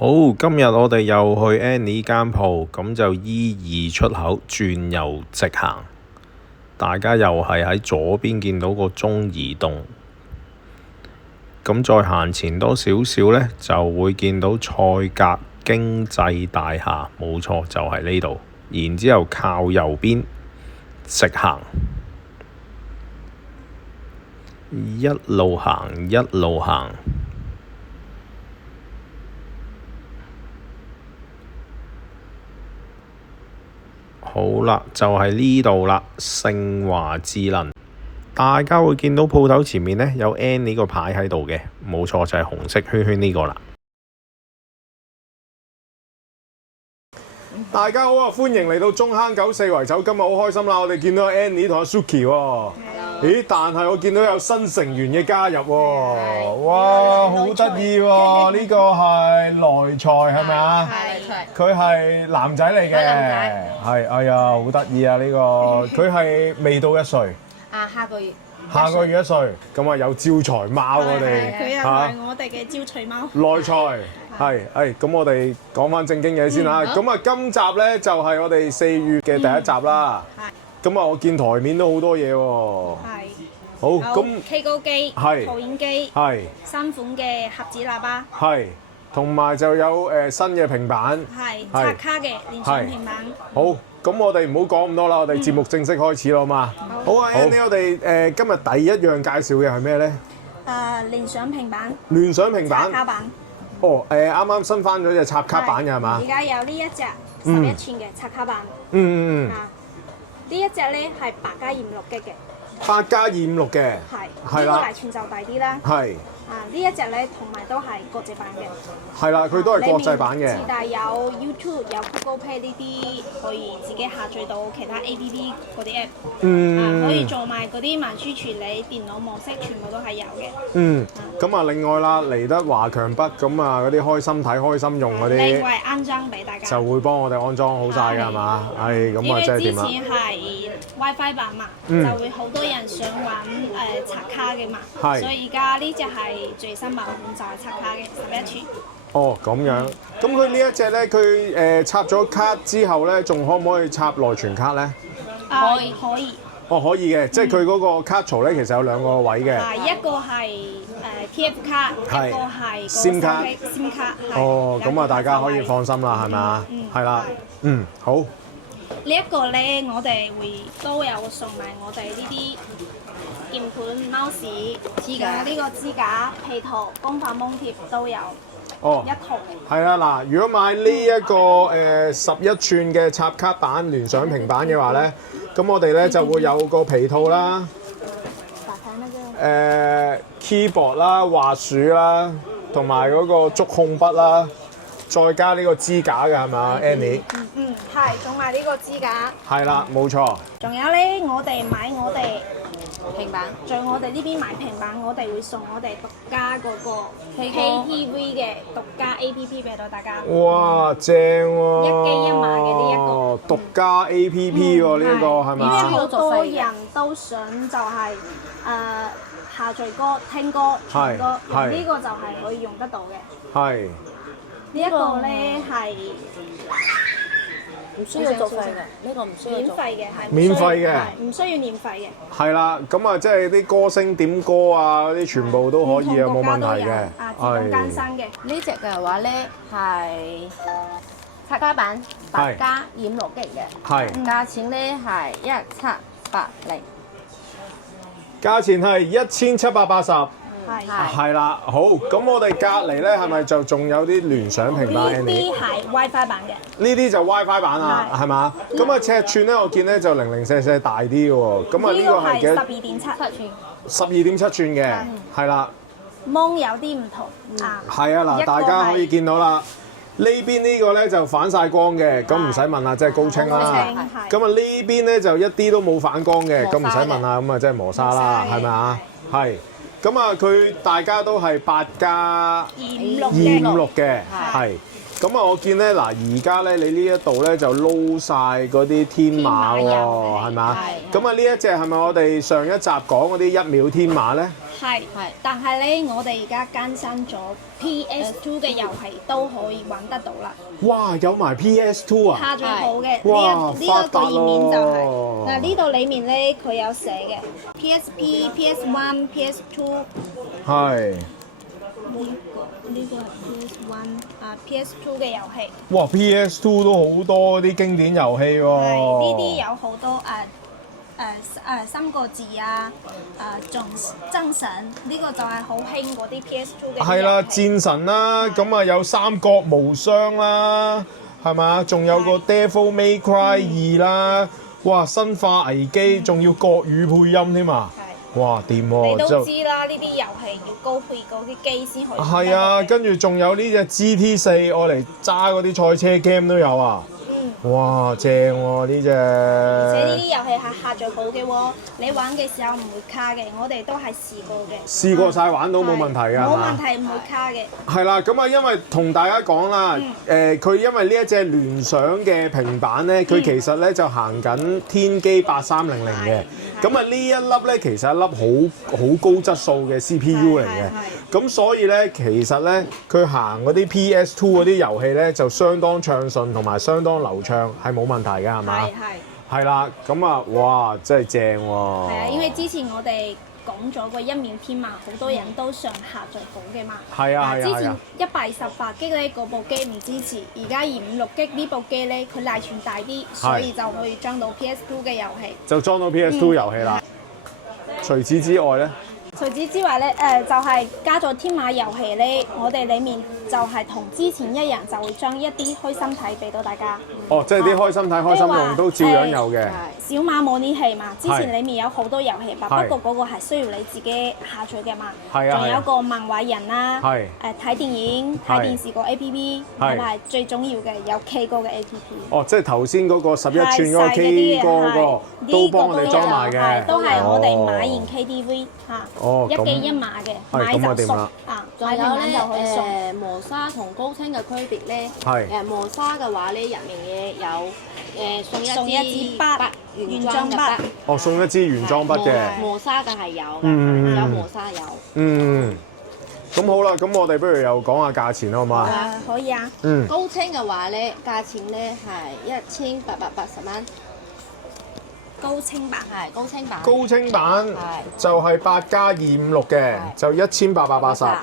好，今日我哋又去 Annie 間鋪，咁就E2出口轉右直行。大家又係喺左邊見到個中移動，咁再行前多少少呢，就會見到賽格經濟大廈，冇錯，就係呢度。然之後靠右邊直行，一路行一路行。好啦，就係呢度啦，盛華智能。大家會見到鋪頭前面呢有 Annie 個牌喺度嘅，冇錯，就係紅色圈圈呢個啦。大家好啊，歡迎嚟到中坑九四圍酒，今日好開心啦！我哋見到 Annie 同阿 Suki 喎。咦？但係我見到有新成員嘅加入喎，哇，好得意喎！呢個係來財係咪啊？係。佢係男仔嚟嘅，係，哎呀，好得意啊！呢個佢係未到1歲。啊，下個月。下個月1歲，咁啊有招財貓我哋。佢又係我哋嘅招財貓。來財係，咁我哋講翻正經嘢先啦。咁啊，今集咧就係我哋4月嘅第一集啦。咁啊，我見台面都好多嘢喎。好，咁 K 歌機、投影機、新款嘅盒子喇叭，同埋就有新嘅平板，刷卡嘅連上平板。好，咁我哋唔好講咁多啦，我哋節目正式開始啦，好嘛？好啊 ，Annie，我哋今日第一樣介紹嘅係咩咧？聯想平板。聯想平板。刷卡板。哦，啱啱新翻咗隻插卡板嘅係嘛？而家有呢一隻11寸嘅刷卡板。呢一隻咧係8+256G嘅。8+256嘅。係。呢個嚟寸就大啲啦。係。呢一隻咧同埋都係國際版嘅。係啦，佢都係國際版嘅。自帶有 YouTube、有 Google Play 呢啲，可以自己下載到其他 APP 嗰啲 app。可以做埋嗰啲文書處理、電腦模式，全部都係有嘅。咁啊，另外啦，嚟得華強北咁啊，嗰啲開心睇、開心用嗰啲，另外安裝俾大家，就會幫我哋安裝好晒㗎，係嘛？係咁啊，即係點啊？因為之前係 WiFi 版嘛，就會好多人想玩刷卡嘅嘛，所以而家呢隻係最新版本，就係刷卡嘅11寸。哦，咁樣。咁佢呢一隻咧，佢插咗卡之後咧，仲可唔可以插內存卡咧？可以。哦，可以嘅，即係佢嗰個卡槽咧，其實有2個位嘅。一個係TF 卡，一個係 SIM 卡。SIM 卡。哦，咁啊，大家可以放心啦，係咪啊？係啦。好。呢一個咧，我哋都有送埋我哋呢啲鍵盤、mouse、支架，呢個支架、皮套、公版蒙貼都有。一套。係啊，嗱，如果買呢一個11寸嘅插卡板聯想平板嘅話咧，咁我哋咧就會有個皮套啦，keyboard 啦、滑鼠啦，同埋嗰個觸控筆啦，再加呢個支架嘅係咪 Annie？係，仲埋呢個支架。係啦，冇錯。仲有咧，我哋買我哋平板，在我哋呢邊買平板，我哋會送我哋獨家嗰個 KTV 嘅獨家 APP 俾到大家。哇，正喎！一機一碼嘅呢一個獨家 APP 喎，呢一個係咪？因為好多人都想就係下載歌、聽歌、唱歌，用呢個就係可以用得到嘅。係。呢一個咧係唔需要續費嘅，呢個唔需要免費嘅，係免費嘅，唔需要年費嘅。係啦，咁啊，即係啲歌星點歌啊，嗰啲全部都可以啊，冇問題嘅。自動更新嘅。呢隻嘅話咧係刷卡板8+256G嘅，價錢咧係1780，價錢係1780。係啦，好，咁我哋隔離咧係咪就仲有啲聯想平板 Annie？呢啲係 WiFi 版嘅。呢啲就 WiFi 版啦，係嘛？咁啊尺寸咧，我見咧就零舍大啲嘅喎。咁啊呢個係幾12.7寸。12.7寸嘅，係啦。芒有啲唔同啊。係啊，嗱，大家可以見到啦。呢邊呢個咧就反晒光嘅，咁唔使問啦，即係高清啦。咁啊呢邊咧就一啲都冇反光嘅，咁唔使問啦，咁啊即係磨砂啦，係咪啊？係。咁啊，佢大家都係8+256嘅，係。咁啊，我見咧嗱，而家咧你呢一度咧就撈晒嗰啲天馬喎，係咪啊？咁啊，呢一隻係咪我哋上一集講嗰啲1秒天馬咧？係，但係咧，我哋而家更新咗 PS2 嘅遊戲都可以玩得到啦。哇！有埋 PS2 啊！下載好嘅，哇！呢一個頁面就係嗱嗱呢度裡面咧，佢有寫嘅 PSP、PS1、PS2。係。呢個係 PS1 PS2 嘅遊戲。哇！PS2 都好多啲經典遊戲喎。係呢啲有好多三個字仲真神呢個就係好興嗰啲 PS2 嘅。係啦，戰神啦，咁啊有三國無雙啦，係嘛？仲有個 Devil May Cry 2啦，哇！生化危機仲要國語配音添啊！哇，掂喎！你都知啦，呢啲遊戲要高配嗰啲機先可以。係啊，跟住仲有呢隻 GT4，我嚟揸嗰啲賽車 game 都有啊！哇，正喎呢隻！而且呢啲遊戲係下載好嘅喎，你玩嘅時候唔會卡嘅，我哋都係試過嘅。試過晒玩到冇問題㗎，冇問題，唔會卡嘅。係啦，咁啊，因為同大家講啦，佢因為呢一隻聯想嘅平板咧，佢其實咧就行緊天璣8300嘅。咁啊，呢一粒咧其實係一粒好高質素嘅 CPU 嚟嘅，咁所以咧其實咧佢行嗰啲 PS2 嗰啲遊戲咧就相當暢順同埋相當流暢，係冇問題嘅，係嘛？係啦，咁啊，哇，真係正喎！係啊，因為之前我哋講咗個1秒天馬，好多人都想下載到嘅嘛。係啊，之前128G 咧嗰部機唔支持，而家256G 呢部機咧佢內存大啲，所以就可以裝到 PS2 嘅遊戲。就裝到 PS2 遊戲啦。除此之外咧？除此之外咧，就係加咗天馬遊戲咧，我哋裡面就係同之前一樣，就會將一啲開心體俾到大家。哦，即係啲開心體、開心用都照樣有嘅。小馬模擬器嘛，之前裡面有好多遊戲吧，不過嗰個係需要你自己下載嘅嘛。係啊。仲有個漫畫人啦，睇電影、睇電視個 APP，同埋最重要嘅有 K 歌嘅 APP。哦，即係頭先嗰個11寸嗰個 K 歌嗰個，都幫我哋裝埋嘅。都係我哋買完 KTV 嚇。1機1碼嘅，買就送仲有咧磨砂同高清嘅區別咧，磨砂嘅話咧入面嘅有送一支筆原裝筆，哦，送一支原裝筆嘅，磨砂嘅係有嘅，有磨砂有。咁好啦，咁我哋不如又講下價錢啦，好嘛？可以啊。高清嘅話咧，價錢咧係1880蚊。高清版係高清版，高清版就係8+256嘅，就1880。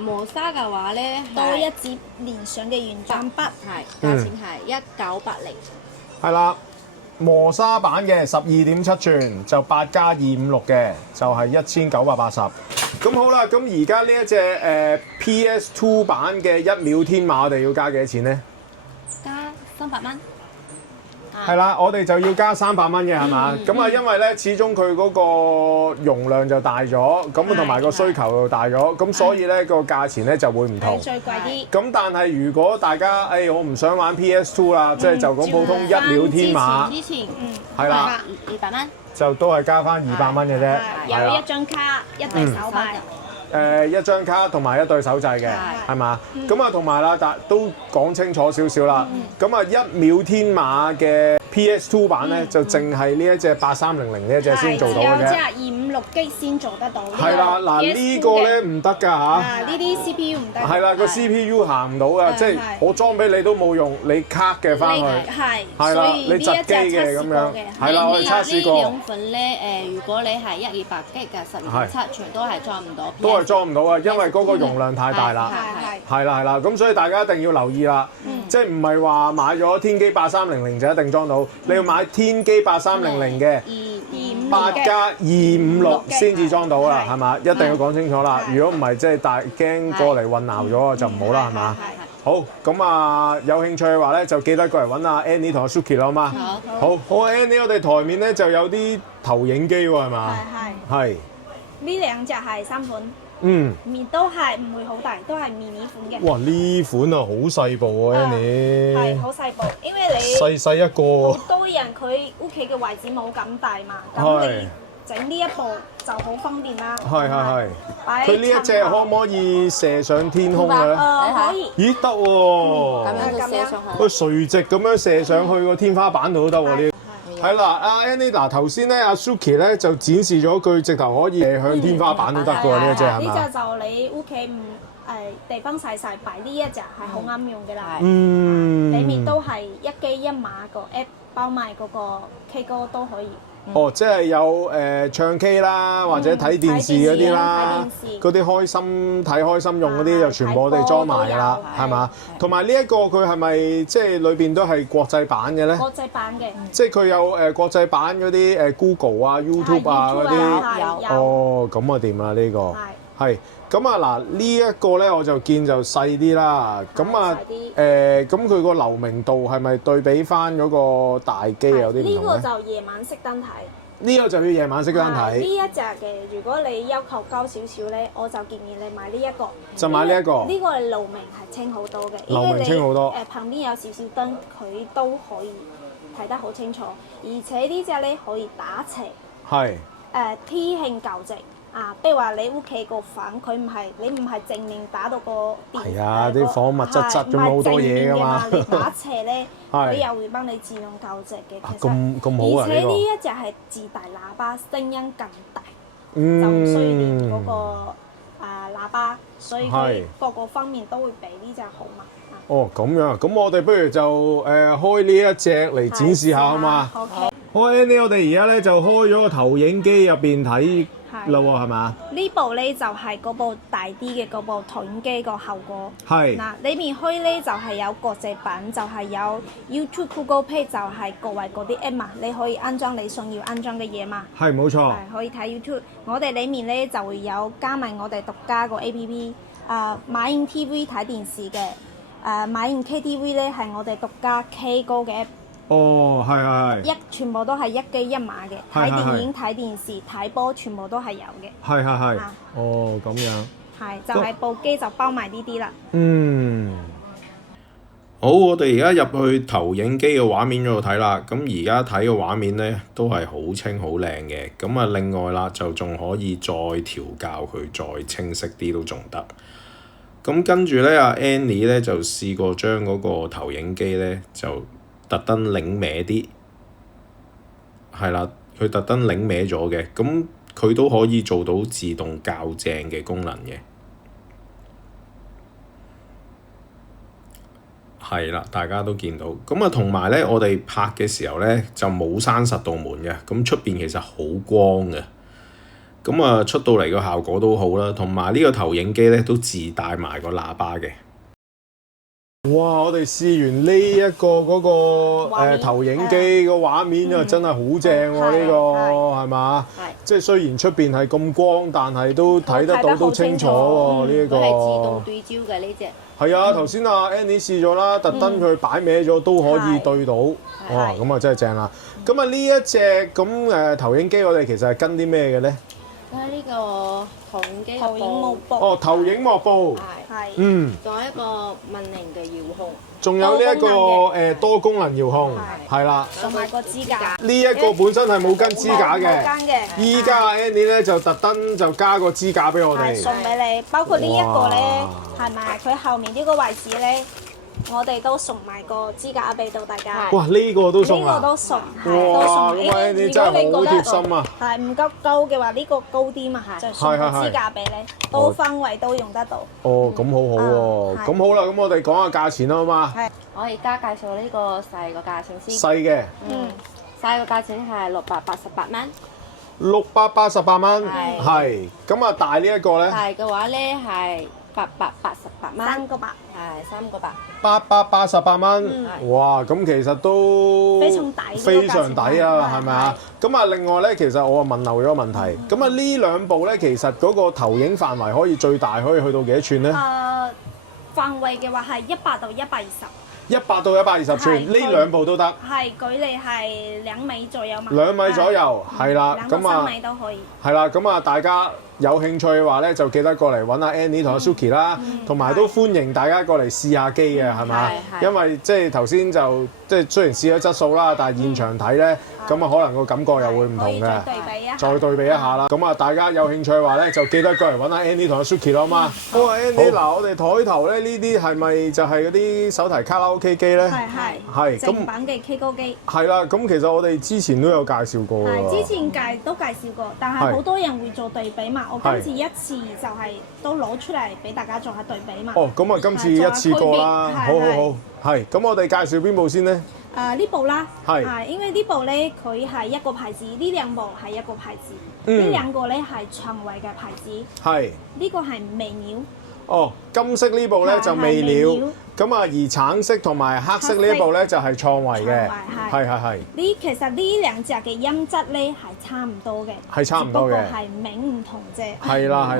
磨砂嘅話咧，多一支聯想嘅原裝筆，價錢係1980。係啦，磨砂版嘅12.7寸就8+256嘅，就係1980。咁好啦，咁而家呢一隻PS2 版嘅1秒天馬，我哋要加幾多錢咧？加300蚊。係啦，我哋就要加300蚊嘅係嘛？咁啊，因為咧，始終佢嗰個容量就大咗，咁同埋個需求又大咗，咁所以咧個價錢咧就會唔同。最貴啲。咁但係如果大家我唔想玩 PS2 啦，即係就講普通1秒天馬，之前係啦，200蚊，就都係加翻200蚊嘅啫。有一張卡，一對手牌。一張卡同埋一對手掣嘅，係嘛？咁啊同埋啦，但都講清楚少少啦。咁啊1秒天馬嘅 PS2 版咧，就淨係呢一隻8300呢一隻先做到嘅啫。即係256G 先做得到。係啦，嗱呢個咧唔得㗎嚇。呢啲 CPU 唔得。係啦，個 CPU 行唔到㗎，即係我裝俾你都冇用，你卡嘅翻去。係啦，你窒機嘅咁樣。係啦，我哋測試過。呢兩款咧如果你係128G嘅12.7，全都係裝唔到。都係裝唔到啊，因為嗰個容量太大啦。係啦，咁所以大家一定要留意啦。即係唔係話買咗天璣8300就一定裝到，你要買天璣8300嘅8+256先至裝到啦，係嘛？一定要講清楚啦。如果唔係，即係大驚過嚟混淆咗就唔好啦，係嘛？好，咁啊有興趣嘅話咧，就記得過嚟揾阿 Annie 同阿 Suki 啦，好嘛？好啊 Annie，我哋台面咧就有啲投影機喎，係嘛？係。呢兩隻係3款，面都係唔會好大，都係迷你款嘅。哇！呢款啊好細部喎 ，Annie。係好細部，因為你細一個。好多人佢屋企嘅位置冇咁大嘛，咁你整呢一步就好方便啦。係。佢呢一隻可唔可以射上天空嘅咧？可以。咦，得喎！咁樣就射上去。佢垂直咁樣射上去個天花板度都得喎呢。係啦，阿 Annie 嗱頭先咧，阿 Suki 咧就展示咗佢直頭可以射向天花板都得嘅喎呢一隻係嘛？呢隻就你屋企唔地方細擺呢一隻係好啱用嘅啦。裡面都係一機一碼個 app 包埋嗰個 K 歌都可以。哦，即係有唱 K 啦，或者睇電視嗰啲啦，嗰啲開心用嗰啲就全部我哋裝埋㗎啦，係嘛？同埋呢一個佢係咪即係裏邊都係國際版嘅咧？國際版嘅，即係佢有國際版嗰啲Google 啊、YouTube 啊嗰啲。哦，咁啊掂啦呢個。係。咁啊嗱，呢一個咧我就見就細啲啦。咁啊咁佢個流明度係咪對比翻嗰個大機有啲唔同咧？呢個就夜晚熄燈睇。呢個就要夜晚熄燈睇。呢一隻嘅，如果你要求高少少咧，我就建議你買呢一個。就買呢一個。呢個流明係清好多嘅。流明清好多。旁邊有少少燈，佢都可以睇得好清楚。而且呢隻咧可以打斜。係。T 型校直。譬如話你屋企個房，你唔係正面打到個電。係啊，啲房密質咁好多嘢㗎嘛。你打斜咧，佢又會幫你自動校直嘅。其實咁好啊！而且呢一隻係自帶喇叭，聲音更大，就唔需要連嗰個喇叭，所以佢各個方面都會比呢隻好嘛。哦，咁樣，咁我哋不如就開呢一隻嚟展示下啊嘛。好。開呢，我哋而家咧就開咗個投影機入邊睇啦喎，係嘛？呢部咧就係嗰部大啲嘅嗰部投影機個效果。係。嗱，裏面開咧就係有國際版，就係有 YouTube、Google Play，就係國外嗰啲 app 嘛，你可以安裝你想要安裝嘅嘢嘛。係，冇錯。係可以睇 YouTube。我哋裏面咧就會有加埋我哋獨家個 APP，買影 TV 睇電視嘅，買影 KTV 咧係我哋獨家 K 歌嘅 app。哦，係。全部都係一機一碼嘅，睇電影、睇電視、睇波，全部都係有嘅。係。哦，咁樣。係，就係部機就包埋呢啲啦。好，我哋而家入去投影機嘅畫面嗰度睇啦。咁而家睇嘅畫面咧都係好清好靚嘅。咁啊，另外啦就仲可以再調校佢再清晰啲都仲得。咁跟住咧，阿 Annie 咧就試過將嗰個投影機咧就特登擰歪啲，係啦，佢特登擰歪咗嘅，咁佢都可以做到自動校正嘅功能嘅，係啦，大家都見到。咁啊，同埋咧，我哋拍嘅時候咧就冇閂實道門嘅，咁出邊其實好光嘅，咁啊出到嚟個效果都好啦。同埋呢個投影機咧都自帶埋個喇叭嘅。哇！我哋試完呢一個嗰個投影機個畫面啊，真係好正喎！呢個係嘛？即係雖然出邊係咁光，但係都睇得到都清楚喎。呢一個係自動對焦嘅呢隻。係啊，頭先阿 Annie 試咗啦，特登佢擺歪咗都可以對到。哇！咁啊真係正啦。咁啊呢一隻咁投影機，我哋其實係跟啲咩嘅咧？呢個投影機投影幕布。哦，投影幕布。係。仲有一個文寧嘅遙控。仲有呢一個多功能遙控，係啦。同埋個支架。呢一個本身係冇跟支架嘅。冇跟嘅。依家阿 Annie 咧就特登就加個支架俾我哋。送俾你，包括呢一個咧，係咪？佢後面呢個位置咧。我哋都送埋個支架俾到大家。哇！呢個都送啊！呢個都送，都送。喂，你真係好貼心啊！係唔夠高嘅話，呢個高啲嘛，就送個支架俾你，多方位都用得到。哦，咁好好喎。咁好啦，咁我哋講下價錢啦，好嘛？係。我而家介紹呢個細個價錢先。細嘅。細個價錢係688蚊。688蚊。係。咁啊，大呢一個咧？大嘅話咧係888蚊。3個8。係3個8。888蚊，哇！咁其實都非常抵啊，係咪啊？咁啊，另外咧，其實我問漏咗個問題。咁啊，呢兩部咧，其實嗰個投影範圍可以最大可以去到幾多寸咧？範圍嘅話係100到120。100到120寸，呢兩部都得。係距離係2米左右嘛。2米左右，係啦。2到3米都可以。係啦，咁啊，大家有興趣嘅話咧，就記得過嚟揾阿 Annie 同阿 Suki 啦，同埋都歡迎大家過嚟試下機嘅，係嘛？因為即係頭先就即係雖然試咗質素啦，但係現場睇咧，咁啊可能個感覺又會唔同嘅。再對比一下啦。咁啊，大家有興趣嘅話咧，就記得過嚟揾阿 Annie 同阿 Suki 啦，好嘛？好啊 Annie，嗱我哋台頭咧呢啲係咪就係嗰啲手提卡拉 OK 機咧？係正版嘅 K 歌機。係啦，咁其實我哋之前都有介紹過喎。之前都介紹過，但係好多人會做對比嘛。我今次一次就係都攞出嚟俾大家做下對比嘛。哦，咁啊，今次一次過啦，好。係，咁我哋介紹邊部先呢？呢部啦，係因為呢部咧佢係一個牌子，呢兩部係一個牌子，呢兩個咧係長維嘅牌子，係呢個係微料。哦，金色呢部咧就未料，咁啊而橙色同埋黑色呢部咧就係創維嘅，係。其實呢兩隻嘅音質咧係差唔多嘅，係差唔多嘅，不過係名唔同啫。係啦。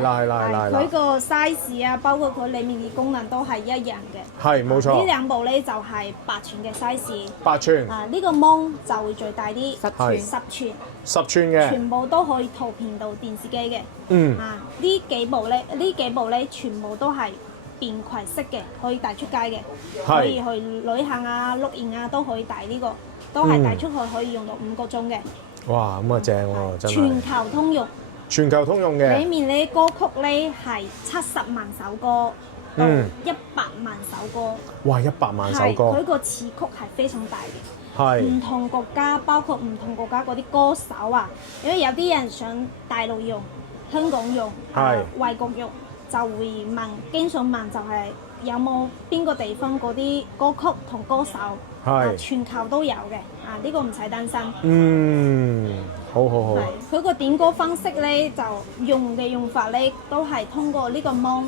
佢個 size 啊，包括佢裡面嘅功能都係一樣嘅。係冇錯。呢兩部咧就係8寸嘅 size。8寸。呢個 mon 就會最大啲，10寸。10寸嘅。全部都可以圖片到電視機嘅。呢幾部咧全部都係便攜式嘅，可以帶出街嘅，可以去旅行啊、錄影啊都可以帶呢個，都係帶出去可以用到5個鐘嘅。哇，咁啊正喎，真係。全球通用。全球通用嘅。裡面咧歌曲咧係70萬首歌到100萬首歌。哇，100萬首歌。佢個詞曲係非常大嘅。唔同國家，包括唔同國家嗰啲歌手啊，因為有啲人想大陸用、香港用、外國用。就會問，經常問就係有冇邊個地方嗰啲歌曲同歌手，全球都有嘅，呢個唔使擔心。好。佢個點歌方式咧，就用法咧，都係通過呢個 mon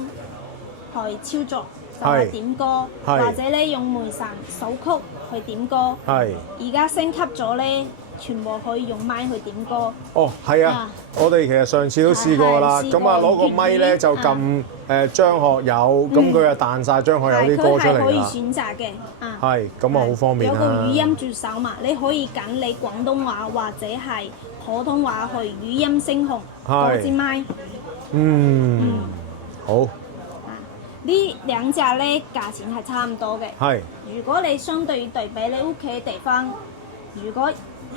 去操作，就係點歌，或者咧用梅神數曲去點歌。而家升級咗咧。全部可以用咪去點歌。哦，係啊，我哋其實上次都試過啦。咁啊，攞個咪咧就撳張學友，咁佢就彈晒張學友啲歌出嚟啦。佢係可以選擇嘅。係，咁啊好方便啦。有個語音助手嘛，你可以揀你廣東話或者係普通話去語音聲控嗰支咪。好。呢兩隻咧價錢係差唔多嘅。係。如果你相對對比你屋企嘅地方，如果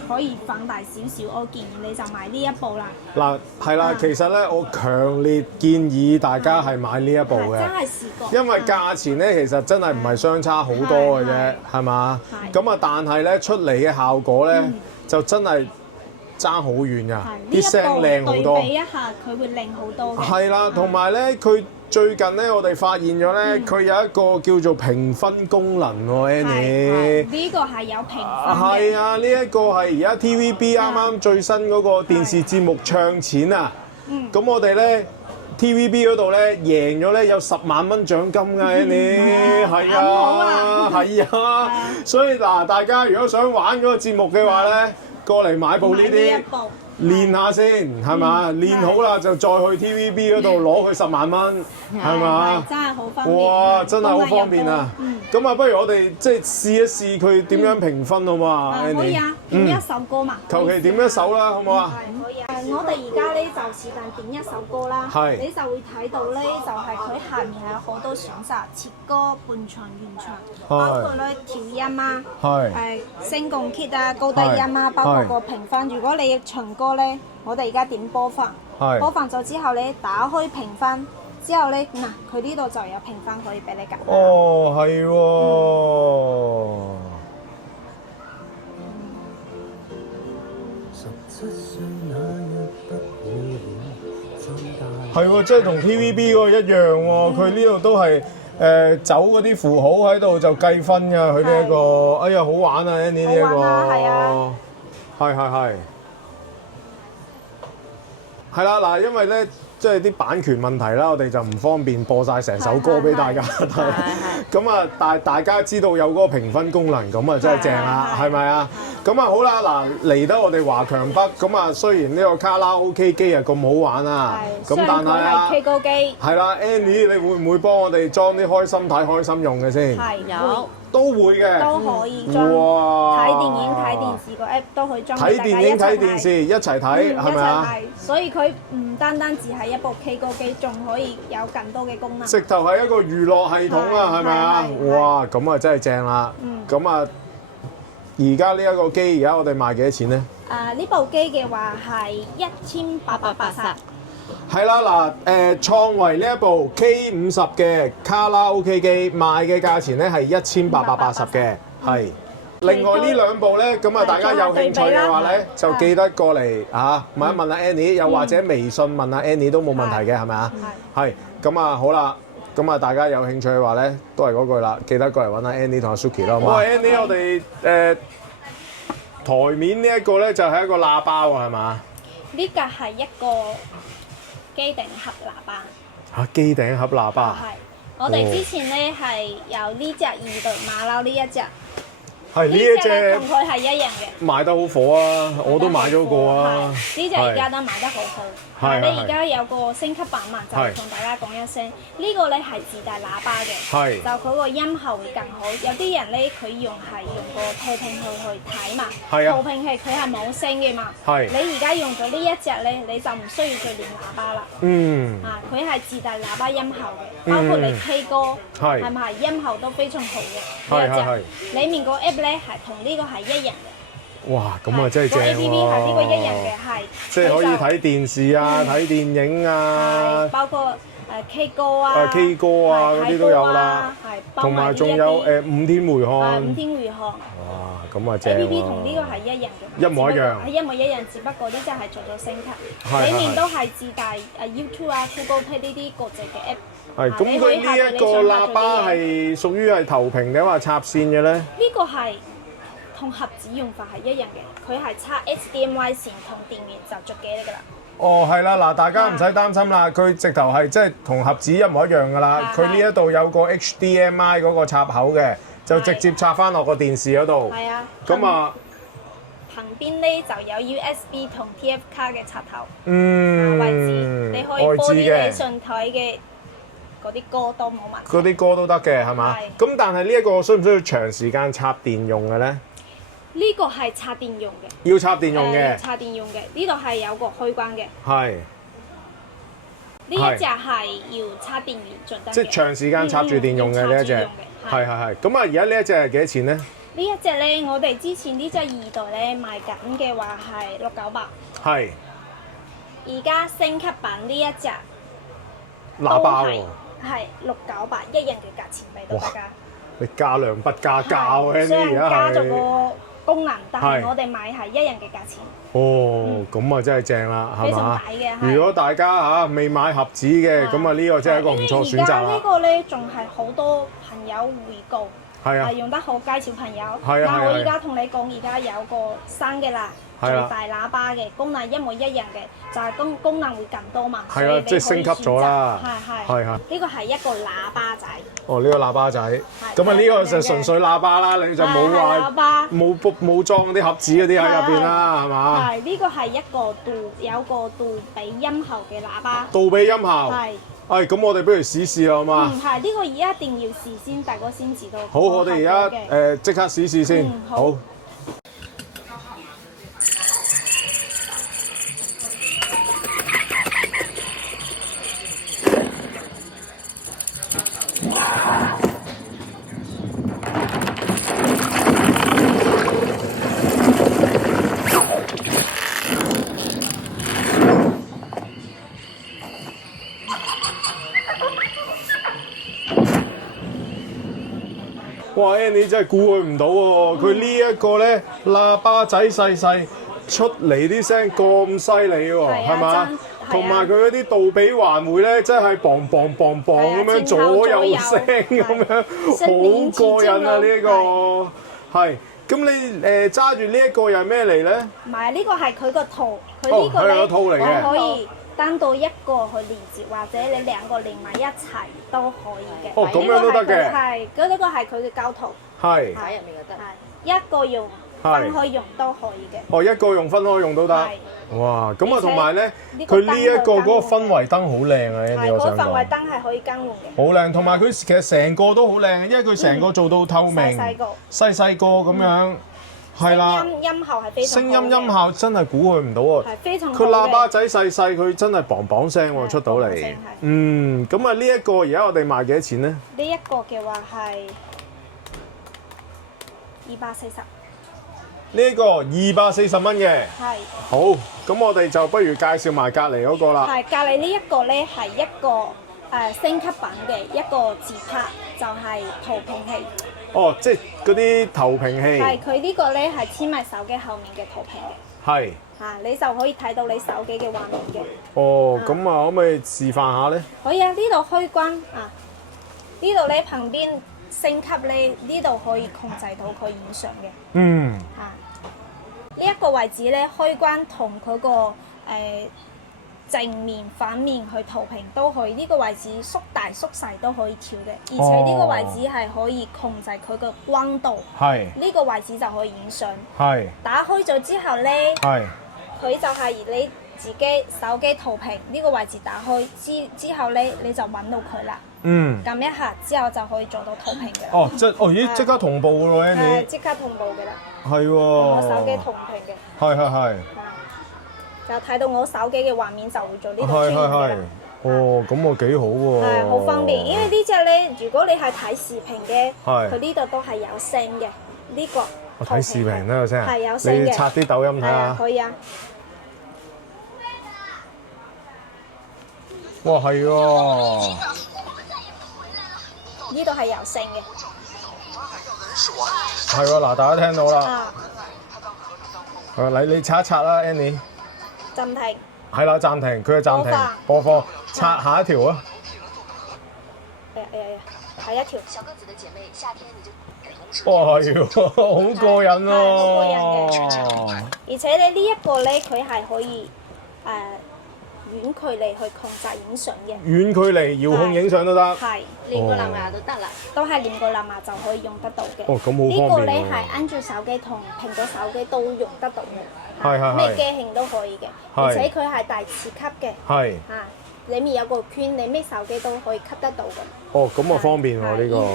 可以放大少少，我建議你就買呢一部啦。嗱，係啦，其實咧，我強烈建議大家係買呢一部嘅，真係試過。因為價錢咧，其實真係唔係相差好多嘅啫，係嘛？咁啊，但係咧出嚟嘅效果咧，就真係爭好遠㗎，啲聲靚好多。對比一下，佢會靚好多嘅。係啦，同埋咧，佢最近咧，我哋發現咗咧，佢有一個叫做評分功能喎 ，Annie。呢個係有評分嘅。係啊，呢一個係而家 TVB 啱啱最新嗰個電視節目唱錢啊。咁我哋咧 TVB 嗰度咧贏咗咧有10萬蚊獎金㗎 ，Annie。係啊，係啊。所以嗱，大家如果想玩嗰個節目嘅話咧，過嚟買部呢啲。練下先係嘛，練好啦就再去 TVB 嗰度攞佢10萬蚊，係嘛？真係好方便。哇，真係好方便啊！咁啊，不如我哋即係試一試佢點樣評分好嘛？可以啊，點一首歌嘛。求其點一首啦，好唔好啊？可以啊。我哋而家咧就是但點一首歌啦，你就會睇到咧，就係佢下面係有好多選擇，切歌、伴唱、原唱，包括咧調音啊，升降 key 啊、高低音啊，包括個評分。如果你要唱歌咧，我哋而家點播放，播放咗之後咧，打開評分之後咧，嗱佢呢度就有評分可以俾你揀。哦，係喎。係喎，即係同 TVB 嗰個一樣喎。佢呢度都係走嗰啲符號喺度就計分㗎。佢呢一個，哎呀好玩啊 Annie 呢一個。好玩啊，係啊。係。係啦，嗱，因為咧，即係啲版權問題啦，我哋就唔方便播晒成首歌俾大家睇。咁啊，但係大家知道有嗰個評分功能，咁啊真係正啦，係咪啊？咁啊好啦，嗱，嚟得我哋華強北，咁啊雖然呢個卡拉 OK 機啊咁好玩啊，咁但係啊 K 歌機係啦 ，Annie 你會唔會幫我哋裝啲開心睇、開心用嘅先？係有。都會嘅，都可以裝哇！睇電影、睇電視個 app 都可以裝俾睇大家電影睇電一齊睇。視一齊睇係咪啊？係，所以佢唔單單只係一部 K 歌機，仲可以有更多嘅功能。直頭係一個娛樂系統啊，係咪啊？係哇！咁啊真係正啦。咁啊，而家呢一個機，而家我哋賣幾多錢咧？呢部機嘅話係1880。係啦，嗱，創維呢一部 K50嘅卡拉 OK 機賣嘅價錢咧係1880嘅，係。另外呢兩部咧，咁啊大家有興趣嘅話咧，就記得過嚟問一問阿 Annie，又或者微信問阿 Annie 都冇問題嘅，係咪啊？係。咁啊好啦，咁啊大家有興趣嘅話咧，都係嗰句啦，記得過嚟揾阿 Annie 同阿 Suki 啦，好嘛？喂 Annie，我哋台面呢一個咧就係一個喇叭喎，係嘛？呢個係一個機頂盒喇叭。嚇，機頂盒喇叭。係。我哋之前咧係有呢隻二對馬騮呢一隻。係呢一隻同佢係一樣嘅，賣得好火啊！我都買咗個啊。呢隻而家都賣得好好。係你而家有個升級版嘛，就同大家講一聲，呢個咧係自帶喇叭嘅，就佢個音效會更好。有啲人咧佢用個投屏器去睇嘛，投屏器佢係冇聲嘅嘛。你而家用咗呢一隻咧，你就唔需要再連喇叭啦。佢係自帶喇叭音效嘅，包括你 K 歌係咪音效都非常好嘅呢一隻。裡面個 app 咧係同呢個係一樣嘅。哇，咁啊真係正喎！個 A P P 係呢個一樣嘅，係即係可以睇電視啊、睇電影啊，包括K 歌啊、K 歌啊嗰啲都有啦，同埋仲有5天回看。5天回看。哇，咁啊正喎！ A P P 同呢個係一樣嘅，一模一樣。係一模一樣，只不過呢隻係做咗升級，裡面都係自帶YouTube 啊、Google Play 呢啲國際嘅 app。係，咁佢呢一個喇叭係屬於係投屏定話插線嘅咧？呢個係同盒子用法係一樣嘅，佢係插 HDMI 線同電源就著機嚟㗎啦。哦，係啦，嗱，大家唔使擔心啦，佢直頭係即係同盒子一模一樣㗎啦。佢呢一度有個 HDMI 嗰個插口嘅，就直接插翻落個電視嗰度。係啊。咁啊，旁邊咧就有 USB 同 TF 卡嘅插頭。位置你可以播啲你想睇嘅嗰啲歌都冇問題。嗰啲歌都得嘅係嘛？咁但係呢一個需唔需要長時間插電用嘅咧？呢個係插電用嘅。要插電用嘅。插電用嘅，呢度係有個開關嘅。係。呢一隻係要插電源盡得嘅。即係長時間插住電用嘅呢一隻。係。咁啊，而家呢一隻係幾多錢咧？呢一隻咧，我哋之前呢隻二代咧賣緊嘅話係698。係。而家升級版呢一隻喇叭喎。係698一樣嘅價錢俾到大家。你價量不加價嘅雖然加咗係。個功能，但係我哋買係一樣嘅價錢。哦，咁啊真係正啦，係非常嘛？抵嘅。如果大家未買盒子嘅，咁啊呢個真係一個唔錯選擇啦。而家呢個咧仲係好多朋友回購，係用得好，介紹朋友。嗱，我而家同你講，而家有個新嘅啦。最大喇叭嘅功能一模一樣嘅，就係功能會更多嘛。係啊，即係升級咗啦。係。呢個係一個喇叭仔。哦，呢個喇叭仔。咁啊，呢個就純粹喇叭啦，你就冇話冇裝啲盒子嗰啲喺入邊啦，係嘛？係呢個係一個有個杜比音效嘅喇叭。杜比音效。係。咁我哋不如試試啦，好嘛？係呢個而家一定要試先，大家先知道。好，我哋而家即刻試試先。好。哇 ！Annie 真係估佢唔到喎，佢呢一個咧喇叭仔細細出嚟啲聲咁犀利喎，係嘛？同埋佢嗰啲杜比環迴咧，真係砰砰砰砰咁樣左右聲咁樣，好過癮啊！呢一個係。咁你揸住呢一個又係咩嚟咧？唔係，呢個係佢個套，佢呢個咧我可以單獨一個去連接，或者你兩個連埋一齊都可以嘅。咁樣都得嘅。係，呢個係佢嘅膠套。係。喺入面就得。係一個用分開用都可以嘅。哦，一個用分開用都得。哇！咁啊，同埋咧，佢呢一個嗰個氛圍燈好靚啊！係，嗰個氛圍燈係可以更換嘅。好靚，同埋佢其實成個都好靚，因為佢成個做到透明，細個咁樣，係啦。音效係非常聲音效真係估佢唔到啊！係非常好嘅。佢喇叭仔細，佢真係砰砰聲喎出到嚟。咁啊呢一個而家我哋賣幾多錢咧？呢一個嘅話係240。呢個240蚊嘅。係。好，咁我哋就不如介紹埋隔離嗰個啦。係，隔離呢一個咧係一個升級版嘅一個自拍，就係投屏器。哦，即係嗰啲投屏器。係，佢呢個咧係黐埋手機後面嘅投屏嘅。係。你就可以睇到你手機嘅畫面嘅。哦，咁啊，可唔可以示範下咧？可以啊，呢度開關啊，呢度咧旁邊升級咧，呢度可以控制到佢影相嘅。呢一個位置咧，開關同佢個正面、反面去投屏都可以，呢個位置縮大縮細都可以調嘅，而且呢個位置係可以控制佢個光度。係。呢個位置就可以影相。係。打開咗之後咧，佢就係你自己手機投屏呢個位置打開之後咧，你就揾到佢啦。撳一下之後就可以做到投屏嘅啦。哦，即刻同步嘅喎，係即刻同步嘅啦。係喎。我手機同屏嘅。係。就睇到我手機嘅畫面就會做呢度出現嘅啦。哦，咁我幾好喎。係好方便，因為呢隻咧，如果你係睇視頻嘅，佢呢度都係有聲嘅。呢個我睇視頻都有聲。係有聲嘅。你刷啲抖音睇下。可以啊。哇，係喎。呢度係有聲嘅。係喎，嗱，大家聽到啦。你刷一刷啦 ，Annie。暫停。係啦，暫停，佢係暫停。播放。刷下一條啊。下一條。哇，係喎，好過癮喎。好過癮嘅。而且咧，呢一個咧，佢係可以遠距離去控制影相嘅。遠距離遙控影相都得。係。連個藍牙都得啦。都係連個藍牙就可以用得到嘅。哦，咁好方便喎。呢個咧係安卓手機同蘋果手機都用得到嘅。咩機型都可以嘅，而且佢係大磁吸嘅。係。裡面有個圈，你咩手機都可以吸得到嘅。哦，咁啊方便喎呢個。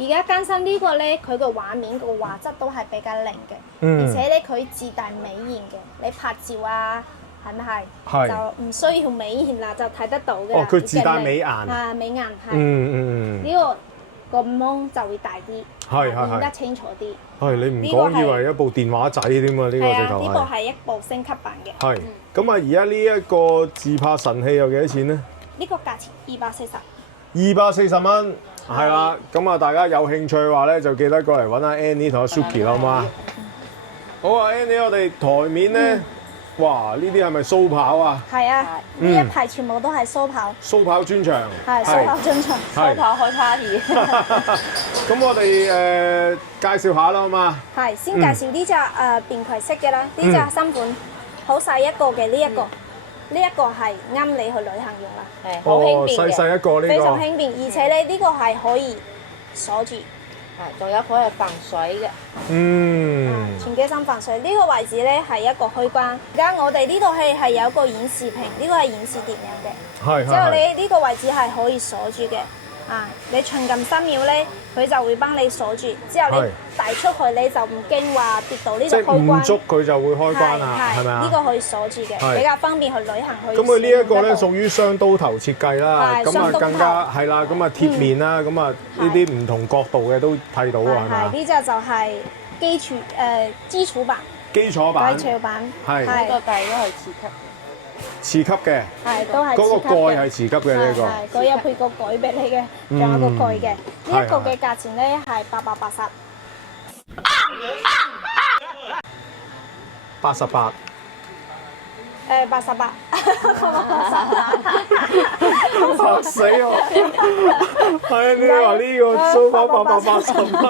而家更新呢個咧，佢個畫面個畫質都係比較靚嘅，而且咧佢自帶美顏嘅，你拍照啊，係咪係？就唔需要美顏啦，就睇得到嘅。哦，佢自帶美顏。啊，美顏係。呢個芒就會大啲，影得清楚啲。係你唔講以為一部電話仔添啊？呢個直頭係。呢個係一部升級版嘅。係。咁啊，而家呢一個自拍神器有幾多錢咧？呢個價錢240。240蚊，係啦。咁啊，大家有興趣嘅話咧，就記得過嚟揾阿 Annie 同阿 Suki 啦，好嘛？好啊 ，Annie，我哋台面咧，哇！呢啲係咪蘇跑啊？係啊，呢一排全部都係蘇跑。蘇跑專場。係蘇跑專場。蘇跑開 party。咁我哋介紹下啦，好嘛？係，先介紹呢隻便攜式嘅啦，呢隻新款。好細一個嘅呢一個，呢一個係啱你去旅行用啦，係好輕便嘅，細一個呢個，非常輕便，而且咧呢個係可以鎖住，係仲有可以防水嘅，全機芯防水。呢個位置咧係一個開關，而家我哋呢度係有個顯示屏，呢個係顯示電量嘅，係之後你呢個位置係可以鎖住嘅。你長撳3秒咧，佢就會幫你鎖住。之後你帶出去你就唔驚話跌到呢個開關。即係唔捉佢就會開關啦，係咪啊？呢個可以鎖住嘅，比較方便去旅行去。咁佢呢一個咧屬於雙刀頭設計啦，咁啊更加係啦，咁啊貼面啦，咁啊呢啲唔同角度嘅都睇到啊，係咪？呢隻就係基礎版。基礎版。係。呢個底都係次級。次級嘅，係都係。嗰個蓋係次級嘅呢個。係，佢有配個蓋俾你嘅，仲有個蓋嘅。呢一個嘅價錢咧係880。88。88。嚇死我！係啊，你話呢個蘇跑880蚊。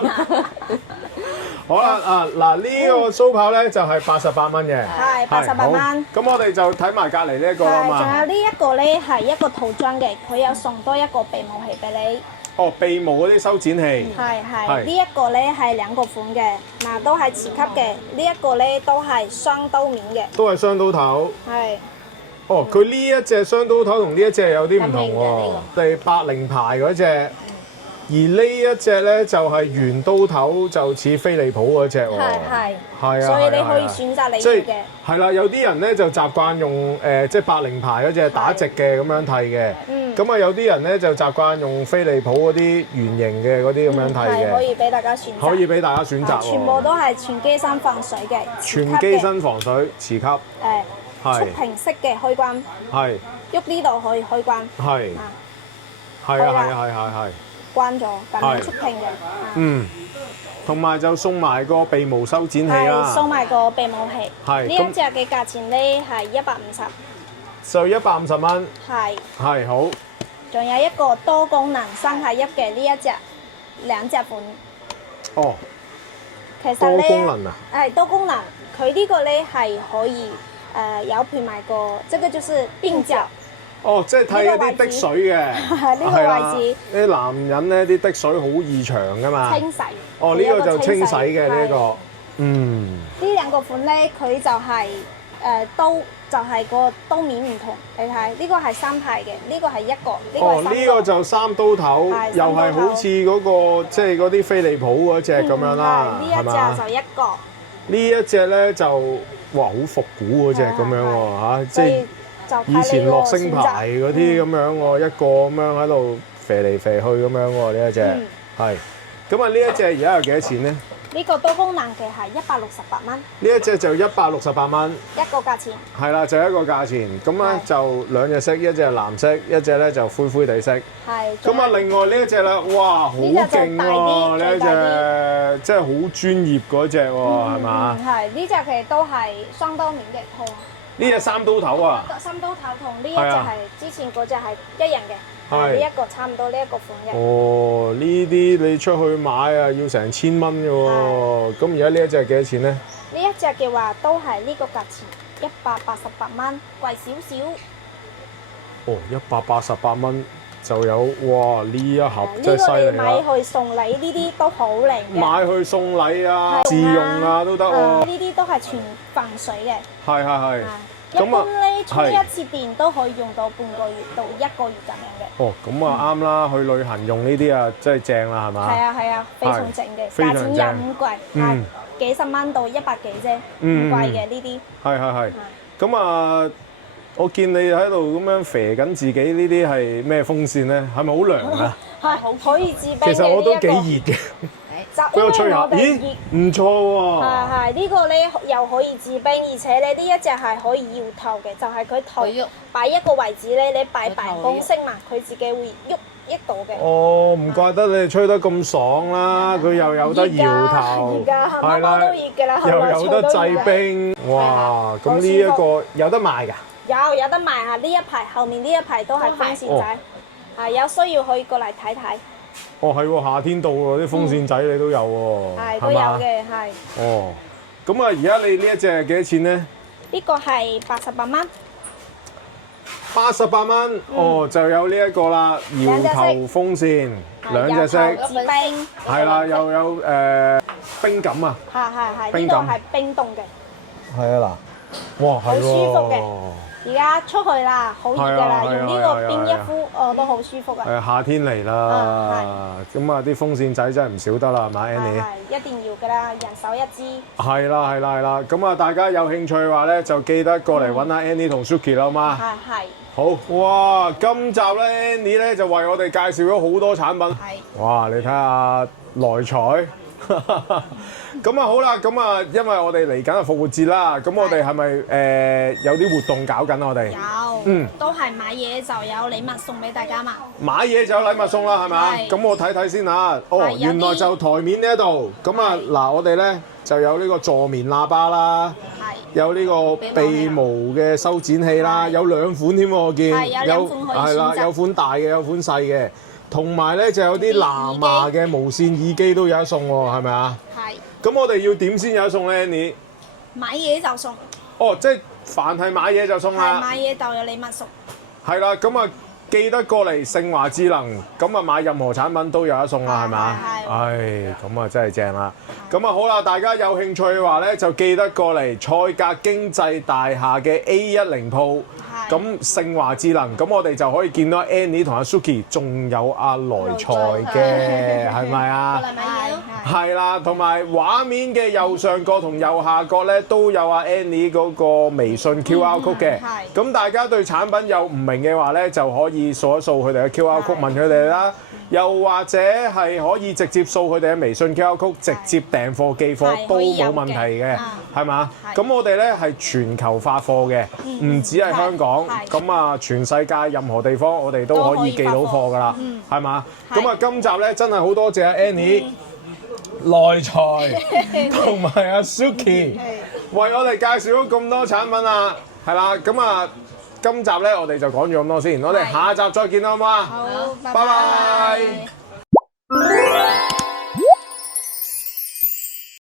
好啦，嗱呢個蘇跑咧就係88蚊嘅，係88蚊。咁我哋就睇埋隔離呢一個啊嘛。仲有呢一個咧係一個套裝嘅，佢有送多一個鼻毛器俾你。哦，鼻毛嗰啲修剪器。係呢一個咧係兩個款嘅，嗱都係次級嘅。呢一個咧都係雙刀面嘅。都係雙刀頭。係。哦，佢呢一隻雙刀頭同呢一隻有啲唔同喎。第80牌嗰隻，而呢一隻咧就係圓刀頭，就似飛利浦嗰隻喎。係啊。所以你可以選擇你要嘅。係啦，有啲人咧就習慣用即係80牌嗰隻打直嘅咁樣剃嘅。咁啊有啲人咧就習慣用飛利浦嗰啲圓形嘅嗰啲咁樣剃嘅。可以俾大家選擇。可以俾大家選擇喎。全部都係全機身防水嘅。全機身防水，磁吸。觸屏式嘅開關。係。喐呢度可以開關。係。係。關咗，咁樣觸屏嘅。同埋就送埋個鼻毛修剪器啦。送埋個鼻毛器。係。呢一隻嘅價錢咧係150。就150蚊。係好。仲有一個多功能3合1嘅呢一隻2隻款。哦。其實咧。多功能啊？係多功能，佢呢個咧係可以有配埋個，這個就是鬢角。哦，即係剃嗰啲滴水嘅。呢個位置。啲男人咧啲滴水好易長噶嘛。清洗。哦，呢個就清洗嘅呢個。呢兩個款咧，佢就係刀。就係個刀面唔同，你睇呢個係3牌嘅，呢個係一個，呢個係3個。呢個就3刀頭，又係好似嗰個即係嗰啲飛利浦嗰隻咁樣啦，係嘛？呢一隻就一個。呢一隻咧就哇好復古嗰隻咁樣喎嚇，即係以前樂聲牌嗰啲咁樣喎，一個咁樣喺度飛嚟飛去咁樣喎，呢一隻係。咁啊呢一隻而家係幾多錢咧？呢個多功能嘅係168蚊。呢一隻就168蚊。一個價錢。係啦，就一個價錢。咁咧就兩隻色，一隻係藍色，一隻咧就灰灰地色。係。咁啊，另外呢一隻啦，哇，好勁喎！呢一隻真係好專業嗰隻喎，係嘛？係，呢隻其實都係雙刀面嘅同。呢隻3刀頭啊！3刀頭同呢一隻係之前嗰隻係一樣嘅。呢一個差唔多呢一個款嘅。哦，呢啲你出去買啊，要成1000蚊嘅喎。咁而家呢一隻係幾多錢咧？呢一隻嘅話都係呢個價錢，188蚊，貴少少。哦，188蚊就有哇！呢一盒真係犀利啦。呢個你買去送禮呢啲都好靚嘅。買去送禮啊，自用啊都得喎。呢啲都係全防水嘅。係。一般咧充一次電都可以用到半個月到1個月咁樣嘅。哦，咁啊啱啦，去旅行用呢啲啊真係正啦，係嘛？係啊，非常正嘅，價錢又唔貴，係幾十蚊到100幾啫，唔貴嘅呢啲。係。咁啊，我見你喺度咁樣啡緊自己呢啲係咩風扇咧？係咪好涼啊？係，可以治冰嘅呢一個。其實我都幾熱嘅。俾我吹下，咦？唔錯喎！係呢個咧又可以治冰，而且咧呢一隻係可以搖頭嘅，就係佢頭擺一個位置咧，你擺辦公室嘛，佢自己會喐一度嘅。哦，唔怪得你哋吹得咁爽啦！佢又有得搖頭，係啦，又有得製冰，哇！咁呢一個有得賣㗎？有得賣嚇！呢一排後面呢一排都係風扇仔，係有需要可以過嚟睇睇。哦，係喎，夏天到喎，啲風扇仔你都有喎，係都有嘅，係。哦，咁啊，而家你呢一隻係幾多錢咧？呢個係88蚊。88蚊，哦，就有呢一個啦，搖頭風扇，兩隻色，治冰，係啦，又有冰感啊，係，呢度係冰凍嘅。係啊嗱，哇，係喎，好舒服嘅。而家出去啦，好熱㗎啦，用呢個冰一敷，都好舒服啊！夏天嚟啦，咁啊啲風扇仔真係唔少得啦，係咪 Annie？係，一定要㗎啦，人手一支。係啦，咁啊大家有興趣嘅話咧，就記得過嚟揾下 Annie 同 Suki 啦，好嗎？係。好，哇！今集咧 Annie 咧就為我哋介紹咗好多產品。係。哇！你睇下來彩。咁啊好啦，咁啊因為我哋嚟緊係復活節啦，咁我哋係咪有啲活動搞緊我哋？有，都係買嘢就有禮物送俾大家嘛。買嘢就有禮物送啦，係咪啊？咁我睇睇先嚇。哦，原來就台面呢一度，咁啊嗱，我哋咧就有呢個助眠喇叭啦，有呢個鼻毛嘅修剪器啦，有2款添喎，我見。係有2款可以選擇。係啦，有款大嘅，有款細嘅。同埋咧就有啲藍牙嘅無線耳機都有得送喎，係咪啊？係。咁我哋要點先有得送咧 ，Annie？買嘢就送。哦，即係凡係買嘢就送啦。係買嘢就有禮物送。係啦，咁啊記得過嚟盛華智能，咁啊買任何產品都有得送啦，係咪？唉，咁啊真係正啦。咁啊好啦，大家有興趣嘅話咧，就記得過嚟賽格經濟大廈嘅 A10鋪。咁盛華智能，咁我哋就可以見到 Annie 同阿 Suki， 仲有阿來財嘅，係咪啊？係啦，同埋畫面嘅右上角同右下角咧都有阿 Annie 嗰個微信 QR code 嘅。咁大家對產品有唔明嘅話咧，就可以掃一掃佢哋嘅 QR code 問佢哋啦。又或者係可以直接掃佢哋嘅微信 QR code，直接訂貨寄貨都冇問題嘅，係嘛？咁我哋咧係全球發貨嘅，唔止係香港，咁啊全世界任何地方我哋都可以寄到貨㗎啦，係嘛？咁啊今集咧真係好多謝阿 Annie、來財同埋阿 Suki 為我哋介紹咗咁多產品啊，係啦，咁啊〜今集咧，我哋就講咗咁多先，我哋下集再見啦，好唔好啊？好，拜拜。